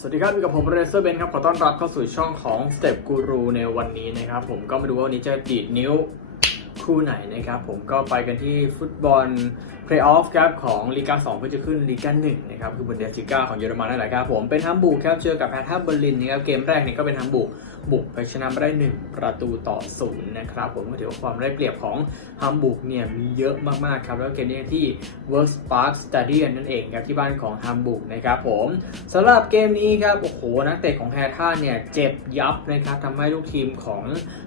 สวัสดีครับอยู่กับผมเรเซอร์เบนครับ ขอต้อนรับเข้าสู่ช่องของ Step Guru ในวันนี้นะครับ ผมก็มาดูว่าวันนี้จะดีดนิ้วคู่ไหนนะครับ ผมก็ไปกันที่ฟุตบอลเพลย์ออฟครับของลีกา2เพื่อจะขึ้นลีกา1นะครับ คือบุนเดสลิก้าของเยอรมันนั่นแหละครับผมเป็นฮัมบูร์กครับเจอกับแพทท่าเบอร์ลินนะครับเกมแรกนี่ก็เป็นฮัมบูร์ก บุกไปชนะมาได้ 1 ประตูต่อศูนย์นะครับผมก็ถือว่าความได้เปรียบของฮัมบู๊กเนี่ยมีเยอะมากๆครับแล้วเกมนี้ที่ w o r k Park Stadium นั่นเองครับที่บ้านของฮัมบู๊กนะครับผมสำหรับเกมนี้ครับโอ้โหนักเตะของแฮท่าเนี่ยเจ็บยับนะครับทำให้ลูกทีมของ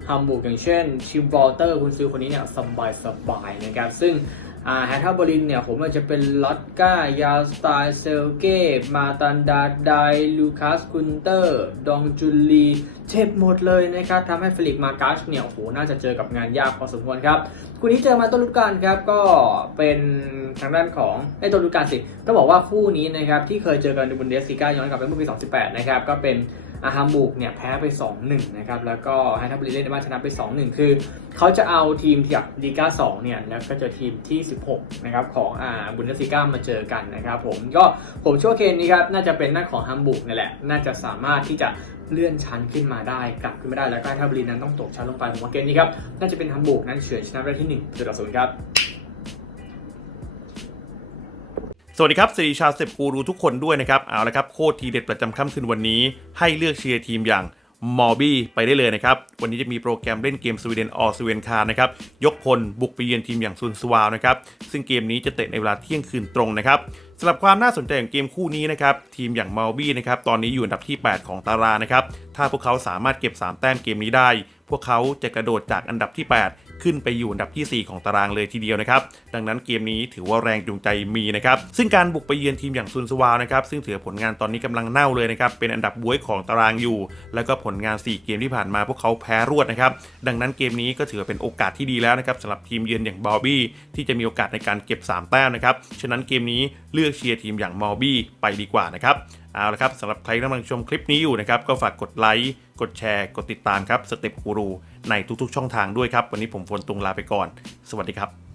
ฮัมบู๊กอย่างเช่นชิมบอลเตอร์คุณซิลคนนี้เนี่ยสบายสบายๆนะครับซึ่ง อ่าแฮท่าบรินเนี่ยผมว่าจจะเป็นลอตก้ายาสไตล์เซลเก้มาตันดาไดลูคัสคุนเตอร์ ดองจุลีเจ็บหมดเลยนะครับทำให้เฟลิกมากัสเนี่ยโอ้โหน่าจะเจอกับงานยากพอสมควรครับคู่นี้เจอมาต้นฤดูกาลครับก็เป็นทางด้านของไอ้ต้นฤดูกาลสิต้องบอกว่าคู่นี้นะครับที่เคยเจอกันในบุนเดสซิก้าย้อนกลับไปเมื่อปี 2018 นะครับก็เป็น อาฮามูกเนี่ยแพ้ไป 2-1 นะครับ แล้วก็ไฮทับบริเล่นในบ้านชนะไป 2-1 คือเขาจะเอาทีมจากลีกา2เนี่ย แล้วก็จะทีมที่ 16 นะครับ ของอ่าบุนเดสซิก้ามาเจอกันนะครับผม ก็ผมเชื่อเกมนี้ครับ น่าจะเป็นหน้าของฮัมบูกนี่แหละ น่าจะสามารถที่จะเลื่อนชั้นขึ้นมาได้ กลับขึ้นมาได้ แล้วก็ไฮทับบรินั้นต้องตกชั้นลงไป ผมว่าเกมนี้ครับ น่าจะเป็นฮัมบูกนั้นเฉือนชนะไปได้ที่1จุดต่อศูนย์ครับ สวัสดีครับสิริชาเซบกูรูทุกคนด้วยนะครับ เอาละครับ โคตรทีเด็ดประจำค่ำคืนวันนี้ ให้เลือกเชียร์ทีมอย่างมอร์บี้ไปได้เลยนะครับ วันนี้จะมีโปรแกรมเล่นเกมสวีเดนออสเวนคานะครับ ยกพลบุกไปเยือนทีมอย่างซุนสวาวนะครับ ซึ่งเกมนี้จะเตะในเวลาเที่ยงคืนตรงนะครับสำหรับความน่าสนใจของเกมคู่นี้นะครับ ทีมอย่างมอร์บี้นะครับ ตอนนี้อยู่อันดับที่ 8 ของตารางนะครับ ถ้าพวกเขาสามารถเก็บ 3 แต้มเกมนี้ได้ พวกเขาจะกระโดดจากอันดับที่ 8 ขึ้นไปอยู่อันดับที่ 4 ของตารางเลยทีเดียวนะครับ ดังนั้นเกมนี้ถือว่าแรงจูงใจมีนะครับ ซึ่งการบุกไปเยือนทีมอย่างซุนสวาวนะครับ ซึ่งถือผลงานตอนนี้กำลังเน่าเลยนะครับ เป็นอันดับบวยของตารางอยู่ แล้วก็ผลงาน 4 เกมที่ผ่านมาพวกเขาแพ้รวดนะครับ ดังนั้นเกมนี้ก็ถือว่าเป็นโอกาสที่ดีแล้วนะครับสำหรับทีมเยือนอย่างบอบี้ที่จะมีโอกาสในการเก็บ 3 แต้มนะครับ ฉะนั้นเกมนี้เลือกเชียร์ทีมอย่างมอบี้ไปดีกว่านะครับ เอาละครับสำหรับใครที่กำลังชมคลิปนี้อยู่นะครับ ก็ฝากกดไลค์กดแชร์ กดติดตามครับสเต็ปกูรูในทุกๆ ช่องทางด้วยครับ วันนี้ผมฝนตุงลาไปก่อน สวัสดีครับ